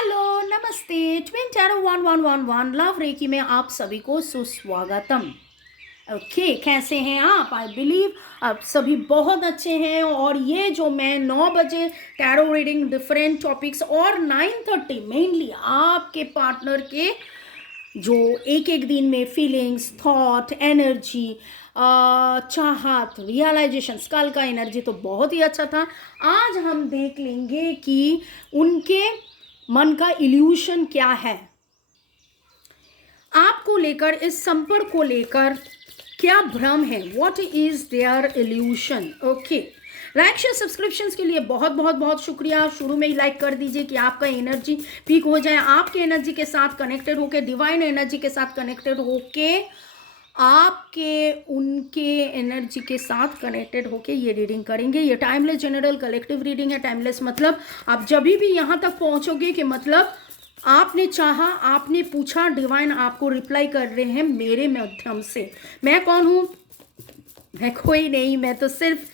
Hello नमस्ते twin tarot 1111 love recce में आप सभी को सुस्वागतम। ओके कैसे हैं आप? आई बिलीव आप सभी बहुत अच्छे हैं। और ये जो मैं 9 बजे टैरो रीडिंग डिफरेंट टॉपिक्स और 9:30 मेनली आपके पार्टनर के जो एक एक दिन में फीलिंग्स, थॉट, एनर्जी, चाहत, रियलाइजेशंस, कल का एनर्जी तो बहुत ही अच्छा था। आज हम देख लेंगे कि उनके मन का इल्यूशन क्या है, आपको लेकर, इस संपर्क को लेकर क्या भ्रम है, what is their illusion. Okay, like share subscriptions के लिए बहुत बहुत बहुत शुक्रिया। शुरू में ही लाइक कर दीजिए कि आपका एनर्जी पीक हो जाए, आपके एनर्जी के साथ कनेक्टेड होके, डिवाइन एनर्जी के साथ कनेक्टेड होके, आपके उनके एनर्जी के साथ कनेक्टेड होके ये रीडिंग करेंगे। ये टाइमलेस जनरल कलेक्टिव रीडिंग है। टाइमलेस मतलब आप जब भी यहाँ तक पहुँचोगे कि मतलब आपने चाहा, आपने पूछा, डिवाइन आपको रिप्लाई कर रहे हैं मेरे माध्यम से। मैं कौन हूँ? मैं कोई नहीं, मैं तो सिर्फ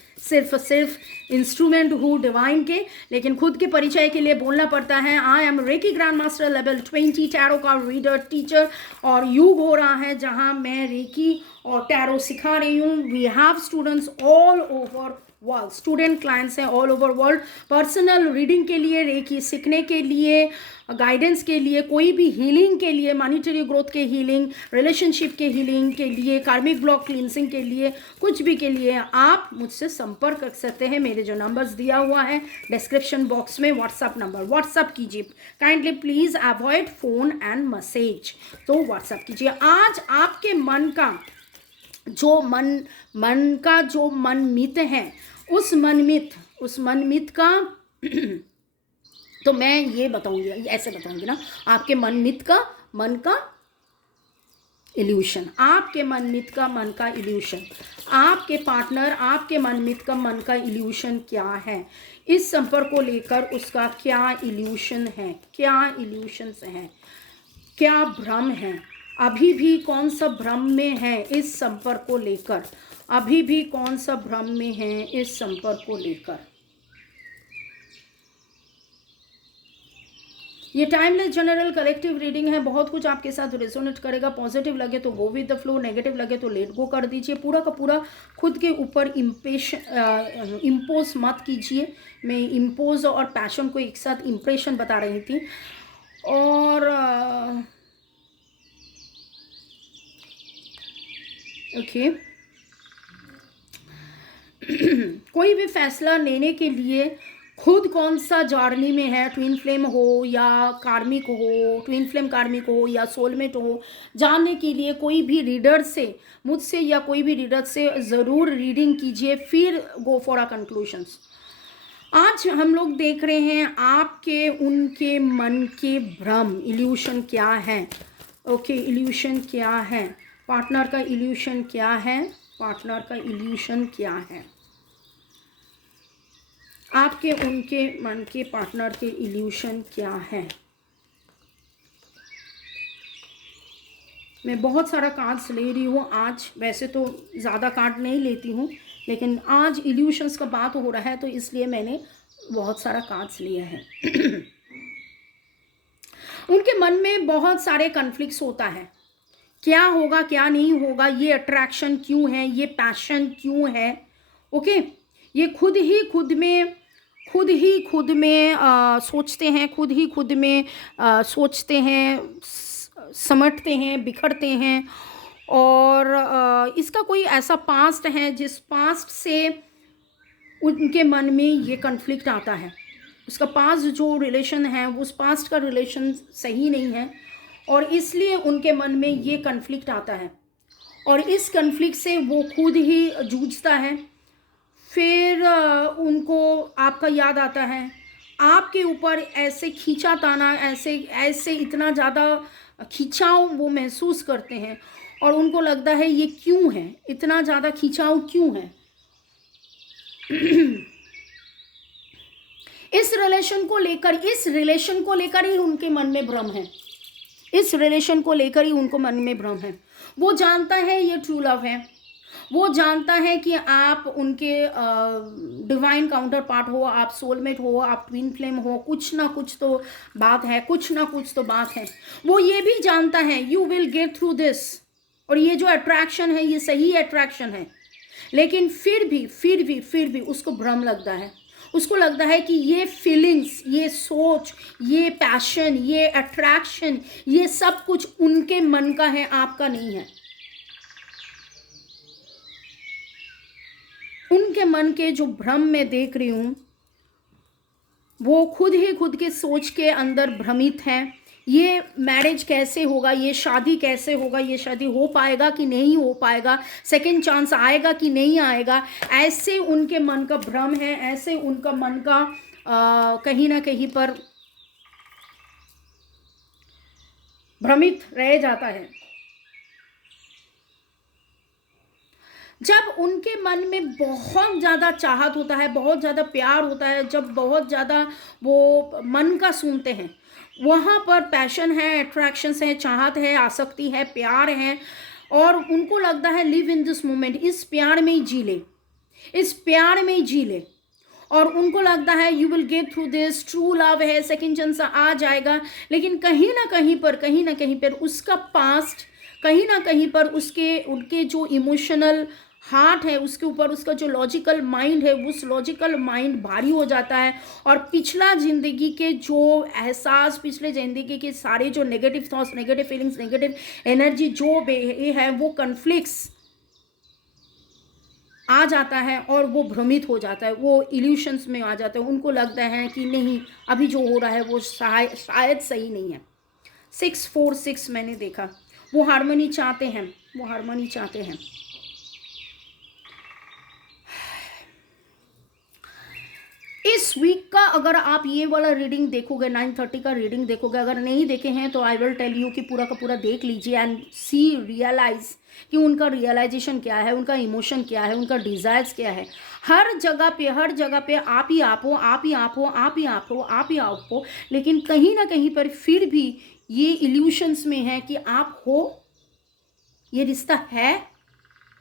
इंस्ट्रूमेंट हूँ डिवाइन के। लेकिन खुद के परिचय के लिए बोलना पड़ता है। I am reiki grand master level 20 tarot का रीडर टीचर। और युग हो रहा है जहाँ मैं रेकी और टैरो सिखा रही हूँ। We have students all over world, student clients हैं ऑल ओवर वर्ल्ड। पर्सनल रीडिंग के लिए, रेकी सीखने के लिए, गाइडेंस के लिए, कोई भी हीलिंग के लिए, मॉनिटरी ग्रोथ के हीलिंग, रिलेशनशिप के हीलिंग के लिए, कार्मिक ब्लॉक क्लींसिंग के लिए, कुछ भी के लिए आप मुझसे संपर्क कर सकते हैं। मेरे जो नंबर्स दिया हुआ है डिस्क्रिप्शन बॉक्स में, व्हाट्सअप नंबर, व्हाट्सअप कीजिए। Kindly please avoid phone and message, तो व्हाट्सअप कीजिए। आज आपके मन का जो मनमित है, उस मनमित का तो मैं ये बताऊंगी, ऐसे बताऊंगी ना, आपके मन का इल्यूशन, आपके मनमित का मन का इल्यूशन, आपके पार्टनर, आपके मनमित का मन का इल्यूशन क्या है, इस संपर्क को लेकर उसका क्या इल्यूशन है, क्या इल्यूशंस हैं, क्या भ्रम है, अभी भी कौन सा भ्रम में है इस संपर्क को लेकर, अभी भी कौन सा भ्रम में है इस संपर्क को लेकर। ये टाइमलेस जनरल कलेक्टिव रीडिंग है। बहुत कुछ आपके साथ रेजोनेट करेगा। पॉजिटिव लगे तो go with the flow, negative लगे तो लेट गो कर दीजिए। पूरा का पूरा खुद के ऊपर इम्पोज मत कीजिए। मैं इम्पोज और पैशन को एक साथ इम्प्रेशन बता रही थी। और ओके कोई भी फैसला लेने के लिए खुद कौन सा जर्नी में है, ट्विन फ्लेम हो या कार्मिक हो, ट्विन फ्लेम कार्मिक हो या सोलमेट हो, जानने के लिए कोई भी रीडर से, मुझसे या कोई भी रीडर से ज़रूर रीडिंग कीजिए, फिर गो फॉर अ कंक्लूशंस। आज हम लोग देख रहे हैं आपके उनके मन के भ्रम, इल्यूशन क्या है। ओके, इल्यूशन क्या है, पार्टनर का इल्यूशन क्या है, पार्टनर का इल्यूशन क्या है, आपके उनके मन के पार्टनर के इल्यूशन क्या है। मैं बहुत सारा कार्ड्स ले रही हूँ आज, वैसे तो ज़्यादा कार्ड नहीं लेती हूँ, लेकिन आज इल्यूशंस का बात हो रहा है तो इसलिए मैंने बहुत सारा कार्ड्स लिए हैं। उनके मन में बहुत सारे कन्फ्लिक्ट्स होता है, क्या होगा क्या नहीं होगा, ये अट्रैक्शन क्यों है, ये पैशन क्यों है। ओके, ये खुद ही खुद में सोचते हैं, खुद ही खुद में सोचते हैं, समझते हैं, बिखरते हैं। और इसका कोई ऐसा पास्ट है जिस पास्ट से उनके मन में ये कन्फ्लिक्ट आता है। उसका पास्ट जो रिलेशन है, उस पास्ट का रिलेशन सही नहीं है और इसलिए उनके मन में ये कन्फ्लिक्ट आता है। और इस कन्फ्लिक्ट से वो खुद ही जूझता है। फिर उनको आपका याद आता है, आपके ऊपर ऐसे खींचाताना, ऐसे इतना ज़्यादा खिंचाव वो महसूस करते हैं और उनको लगता है ये क्यों है, इतना ज़्यादा खिंचाव क्यों है। इस रिलेशन को लेकर ही उनके मन में भ्रम है, इस रिलेशन को लेकर ही उनको मन में भ्रम है। वो जानता है ये ट्रू लव है, वो जानता है कि आप उनके डिवाइन काउंटर पार्ट हो, आप सोलमेट हो, आप ट्विन फ्लेम हो, कुछ ना कुछ तो बात है, कुछ ना कुछ तो बात है। वो ये भी जानता है you will get through this, और ये जो अट्रैक्शन है ये सही अट्रैक्शन है, लेकिन फिर भी उसको भ्रम लगता है। उसको लगता है कि ये फीलिंग्स, ये सोच, ये पैशन, ये अट्रैक्शन, ये सब कुछ उनके मन का है, आपका नहीं है। उनके मन के जो भ्रम में देख रही हूं, वो खुद ही खुद के सोच के अंदर भ्रमित हैं। ये मैरिज कैसे होगा, ये शादी कैसे होगा, ये शादी हो पाएगा कि नहीं हो पाएगा, सेकंड चांस आएगा कि नहीं आएगा, ऐसे उनके मन का भ्रम है, ऐसे उनका मन का कहीं ना कहीं पर भ्रमित रह जाता है। जब उनके मन में बहुत ज़्यादा चाहत होता है, बहुत ज़्यादा प्यार होता है, जब बहुत ज़्यादा वो मन का सुनते हैं, वहाँ पर पैशन है, अट्रैक्शंस है, चाहत है, आसक्ति है, प्यार है, और उनको लगता है लिव इन दिस मोमेंट, इस प्यार में ही जी ले, इस प्यार में ही जी ले। और उनको लगता है you will get through this, true love है, सेकेंड चांस आ जाएगा। लेकिन कहीं ना कहीं पर उसका पास्ट, कहीं ना कहीं पर उनके जो इमोशनल हार्ट है, उसके ऊपर उसका जो लॉजिकल माइंड है, उस लॉजिकल माइंड भारी हो जाता है, और पिछला ज़िंदगी के जो एहसास, पिछले ज़िंदगी के सारे जो negative thoughts, negative feelings, negative energy जो है, वो कन्फ्लिक्ट्स आ जाता है, और वो भ्रमित हो जाता है, वो इल्यूशंस में आ जाता है। उनको लगता है कि नहीं, अभी जो हो रहा है वो शायद सही नहीं है। 646 मैंने देखा, वो हार्मनी चाहते हैं, वो हार्मनी चाहते हैं। इस वीक का अगर आप ये वाला रीडिंग देखोगे, 9:30 का रीडिंग देखोगे, अगर नहीं देखे हैं तो आई विल टेल यू कि पूरा का पूरा देख लीजिए एंड सी, रियलाइज कि उनका रियलाइजेशन क्या है, उनका इमोशन क्या है, उनका डिज़ायर्स क्या है। हर जगह पे आप ही आप हो, आप ही आप हो, आप ही आप हो, आप ही आप हो, लेकिन कहीं ना कहीं पर फिर भी ये इल्यूशंस में है कि आप हो, ये रिश्ता है,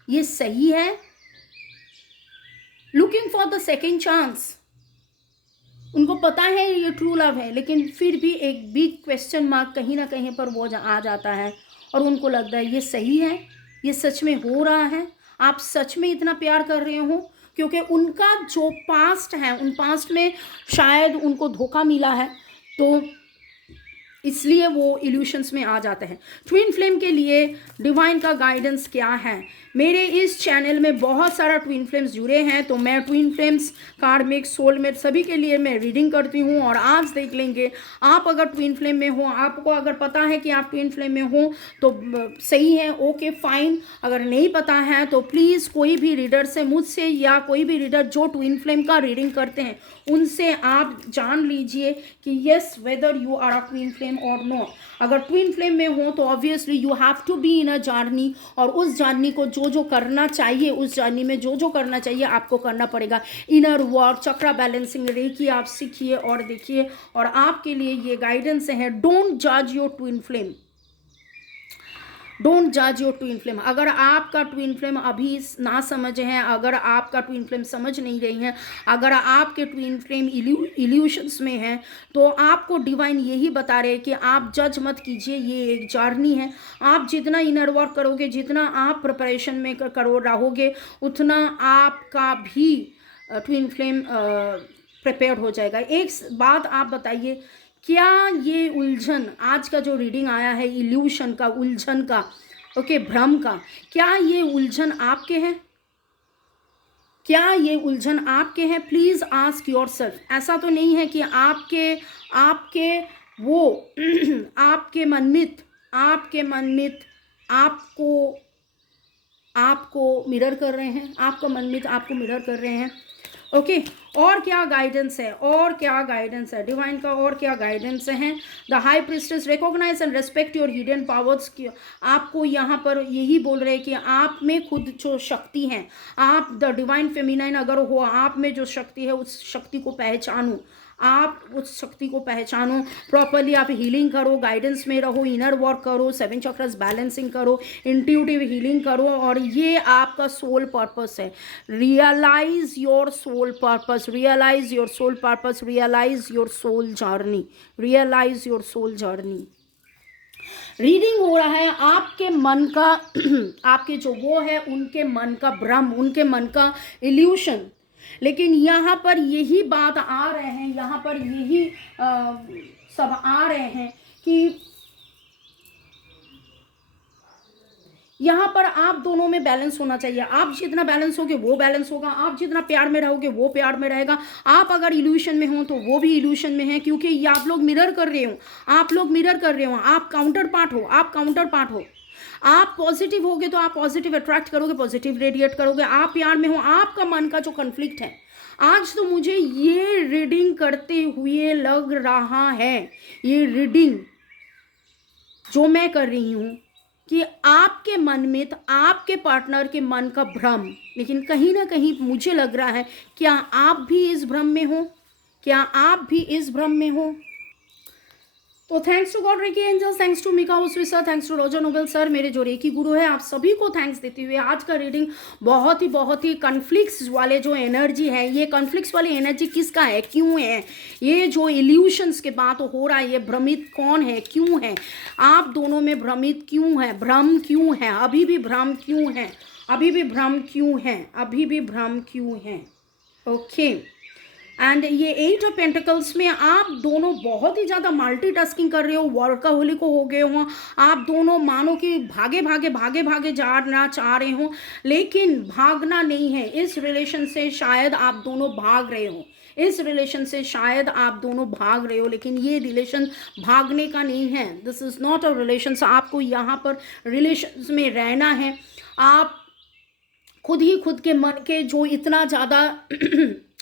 ये सही है, looking for the second chance. उनको पता है ये ट्रू लव है, लेकिन फिर भी एक बिग क्वेश्चन मार्क कहीं ना कहीं पर वो आ जाता है, और उनको लगता है ये सही है, ये सच में हो रहा है, आप सच में इतना प्यार कर रहे हो। क्योंकि उनका जो पास्ट है, उन पास्ट में शायद उनको धोखा मिला है, तो इसलिए वो इल्यूशंस में आ जाते हैं। ट्विन फ्लेम के लिए डिवाइन का गाइडेंस क्या है? मेरे इस चैनल में बहुत सारा ट्विन फ्लेम्स जुड़े हैं, तो मैं ट्विन फ्लेम्स, कार्मिक, सोलमेट सभी के लिए मैं रीडिंग करती हूँ, और आज देख लेंगे आप अगर ट्विन फ्लेम में हो, आपको अगर पता है कि आप ट्विन फ्लेम में हो तो सही है, ओके फाइन। अगर नहीं पता है तो प्लीज़ कोई भी रीडर से, मुझसे या कोई भी रीडर जो ट्विन फ्लेम का रीडिंग करते हैं, उनसे आप जान लीजिए कि yes whether you are a twin flame और नो। अगर ट्विन फ्लेम में हो तो obviously you have to be in a journey, और उस जर्नी को जो करना चाहिए, उस जर्नी में जो करना चाहिए आपको करना पड़ेगा। इनर वर्क, चक्रा बैलेंसिंग, रेकी आप सीखिए और देखिए, और आपके लिए ये गाइडेंस है, डोंट जज योर ट्विन फ्लेम, डोंट जज योर ट्विन फ्लेम। अगर आपका ट्विन फ्लेम अभी ना समझ है, अगर आपका ट्विन फ्लेम समझ नहीं रही है, अगर आपके ट्विन फ्लेम इल्यूशंस में है, तो आपको डिवाइन यही बता रहे हैं कि आप जज मत कीजिए, ये एक जर्नी है। आप जितना इनर वर्क करोगे, जितना आप प्रिपरेशन में रहोगे, उतना आपका भी ट्विन फ्लेम प्रिपेयर हो जाएगा। एक बात आप बताइए, क्या ये उलझन, आज का जो रीडिंग आया है इल्यूशन का, उलझन का, ओके, भ्रम का, क्या ये उलझन आपके हैं? क्या ये उलझन आपके हैं? Please ask yourself. ऐसा तो नहीं है कि आपके वो आपके मनमित आपको मिरर कर रहे हैं, आपका मनमित आपको मिरर कर रहे हैं। ओके, और क्या गाइडेंस है, और क्या गाइडेंस है डिवाइन का, और क्या गाइडेंस है? The high priestess, recognize and respect your hidden powers. आपको यहाँ पर यही बोल रहे हैं कि आप में खुद जो शक्ति है, आप द डिवाइन फेमिनाइन अगर हो, आप में जो शक्ति है उस शक्ति को पहचानो, आप उस शक्ति को पहचानो, प्रॉपरली आप हीलिंग करो, गाइडेंस में रहो, इनर वर्क करो, 7 चक्रस बैलेंसिंग करो, इंट्यूटिव हीलिंग करो, और ये आपका सोल पर्पस है। Realize your soul purpose, realize your soul purpose, realize your soul journey, realize your soul journey. Reading हो रहा है आपके मन का आपके जो वो है उनके मन का भ्रम, उनके मन का इल्यूशन। लेकिन यहाँ पर यही बात आ रहे हैं, यहाँ पर यही सब आ रहे हैं कि यहाँ पर आप दोनों में बैलेंस होना चाहिए। आप जितना बैलेंस होगे वो बैलेंस होगा, आप जितना प्यार में रहोगे वो प्यार में रहेगा। आप अगर इल्यूशन में हो तो वो भी इल्यूशन में है, क्योंकि ये आप लोग मिरर कर रहे हो, आप लोग मिरर कर रहे हो, आप काउंटर पार्ट हो, आप काउंटर पार्ट हो। आप पॉजिटिव होगे तो आप पॉजिटिव अट्रैक्ट करोगे, पॉजिटिव रेडिएट करोगे। आप प्यार में हो, आपका मन का जो कन्फ्लिक्ट है, आज तो मुझे ये रीडिंग करते हुए लग रहा है, ये रीडिंग जो मैं कर रही हूँ कि आपके मन में तो आपके पार्टनर के मन का भ्रम, लेकिन कहीं ना कहीं मुझे लग रहा है क्या आप भी इस भ्रम में हो, क्या आप भी इस भ्रम में हो। तो thanks to God reiki angels, thanks to Mikao Usui sir, thanks to Roger Nobel sir, मेरे जो रेकी गुरु है, आप सभी को थैंक्स देते हुए आज का रीडिंग बहुत ही कन्फ्लिक्ट्स वाले जो एनर्जी है, ये कन्फ्लिक्ट्स वाली एनर्जी किसका है, क्यों है, ये जो इल्यूशंस के बात हो रहा है, ये भ्रमित कौन है, क्यों है, आप दोनों में भ्रमित क्यों है, भ्रम क्यों है, अभी भी भ्रम क्यों है, अभी भी भ्रम क्यों है, अभी भी भ्रम क्यों है। ओके एंड ये 8 ऑफ पेंटिकल्स में आप दोनों बहुत ही ज़्यादा मल्टीटास्किंग कर रहे हो, वर्कaholic हो गए हो, आप दोनों मानो कि भागे भागे जाना चाह रहे हो, लेकिन भागना नहीं है इस रिलेशन से। शायद आप दोनों भाग रहे हो इस रिलेशन से, शायद आप दोनों भाग रहे हो, लेकिन ये रिलेशन भागने का नहीं है। This is not a relation. आपको यहाँ पर रिलेशन में रहना है। आप खुद ही खुद के मन के जो इतना ज़्यादा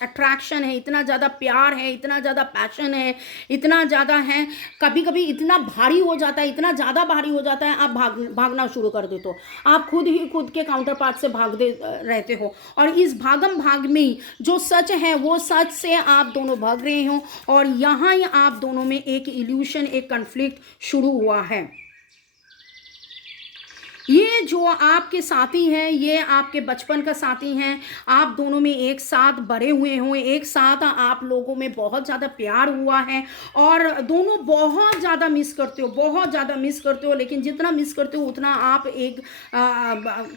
अट्रैक्शन है, इतना ज़्यादा प्यार है, इतना ज़्यादा पैशन है, इतना ज़्यादा है, कभी कभी इतना भारी हो जाता है, इतना ज़्यादा भारी हो जाता है, आप भागना शुरू कर देते हो। आप खुद ही खुद के काउंटर पार्ट से भागते रहते हो, और इस भागम भाग में ही जो सच है वो सच से आप दोनों भाग रहे हो, और यहाँ ही आप दोनों में एक इल्यूशन, एक कन्फ्लिक्ट शुरू हुआ है। ये जो आपके साथी हैं, ये आपके बचपन का साथी हैं, आप दोनों में एक साथ बड़े हुए हो, एक साथ आप लोगों में बहुत ज़्यादा प्यार हुआ है, और दोनों बहुत ज़्यादा मिस करते हो, बहुत ज़्यादा मिस करते हो। लेकिन जितना मिस करते हो उतना आप एक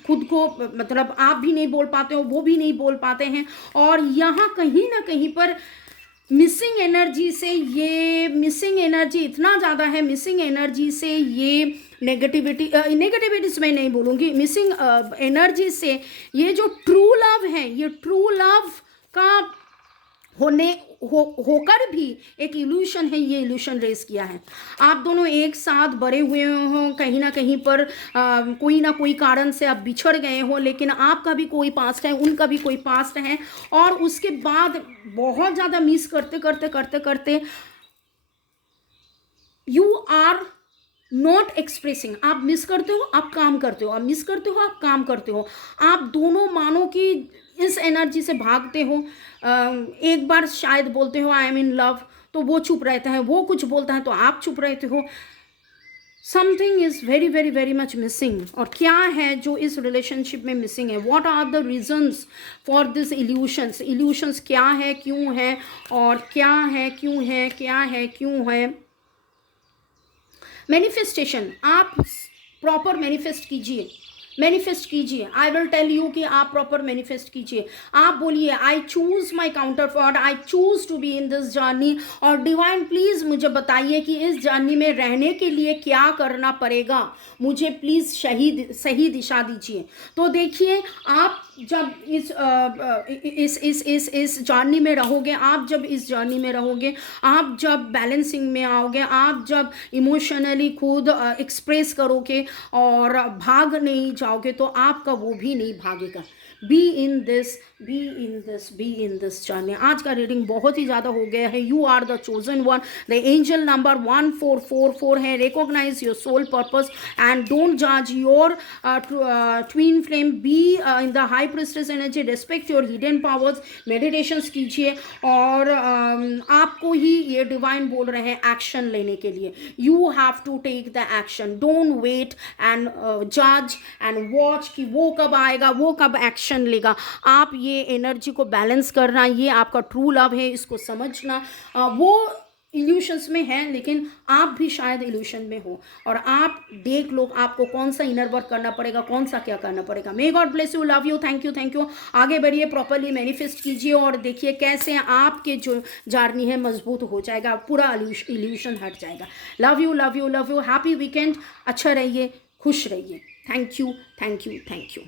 खुद को, मतलब आप भी नहीं बोल पाते हो, वो भी नहीं बोल पाते हैं, और यहाँ कहीं ना कहीं पर मिसिंग एनर्जी से, ये मिसिंग एनर्जी इतना ज़्यादा है, मिसिंग एनर्जी से ये नेगेटिविटी से मैं नहीं बोलूँगी, मिसिंग एनर्जी से ये जो ट्रू लव है, ये ट्रू लव का होकर भी एक इल्यूशन है, ये इल्यूशन रेस किया है। आप दोनों एक साथ बड़े हुए हो, कहीं ना कहीं पर कोई ना कोई कारण से आप बिछड़ गए हो, लेकिन आपका भी कोई पास्ट है, उनका भी कोई पास्ट है, और उसके बाद बहुत ज़्यादा मिस करते यू आर नॉट एक्सप्रेसिंग। आप मिस करते हो, आप काम करते हो, आप मिस करते हो, आप काम करते हो। आप दोनों मानो कि इस एनर्जी से भागते हो। एक बार शायद बोलते हो आई एम इन लव, तो वो चुप रहते हैं, वो कुछ बोलता है तो आप चुप रहते हो। Something is very very very much missing. और क्या है जो इस रिलेशनशिप में मिसिंग है? What are the reasons for this illusions? Illusions क्या है, क्यों है, और क्या है, क्यों है, क्या है, क्यों है? मैनिफेस्टेशन, आप प्रॉपर मैनिफेस्ट कीजिए, मैनिफेस्ट कीजिए। आई विल टेल यू कि आप प्रॉपर मैनिफेस्ट कीजिए। आप बोलिए I choose my counterpart, I choose to be in this journey, और डिवाइन प्लीज़ मुझे बताइए कि इस जर्नी में रहने के लिए क्या करना पड़ेगा, मुझे प्लीज़ सही दिशा दीजिए। तो देखिए, आप जब इस जर्नी में रहोगे, आप जब इस जर्नी में रहोगे, आप जब बैलेंसिंग में आओगे, आप जब इमोशनली खुद एक्सप्रेस करोगे और भाग नहीं जाओगे, तो आपका वो भी नहीं भागेगा। Be in this be in this journey. आज का रीडिंग बहुत ही ज़्यादा हो गया है। You are the chosen one. The angel number 1444 है। Recognise your soul purpose and don't जज your twin flame. Be in the high priestess energy. Respect your hidden powers. Meditations कीजिए और आपको ही ये डिवाइन बोल रहे हैं एक्शन लेने के लिए। You have to take the action. Don't wait and जज एंड वॉच कि वो कब आएगा, वो कब एक्शन लेगा। आप ये एनर्जी को बैलेंस करना, ये आपका ट्रू लव है, इसको समझना। वो इल्यूशंस में है लेकिन आप भी शायद इल्यूशन में हो, और आप देख लो आपको कौन सा इनर वर्क करना पड़ेगा, कौन सा क्या करना पड़ेगा। May God bless you, love you, thank you, thank you. आगे बढ़िए, प्रॉपरली मैनिफेस्ट कीजिए और देखिए कैसे आपके जो जर्नी है मजबूत हो जाएगा, पूरा इल्यूशन हट जाएगा। Love you, love you, love you. Happy weekend. अच्छा रहिए, खुश रहिए। Thank you, thank you, thank you.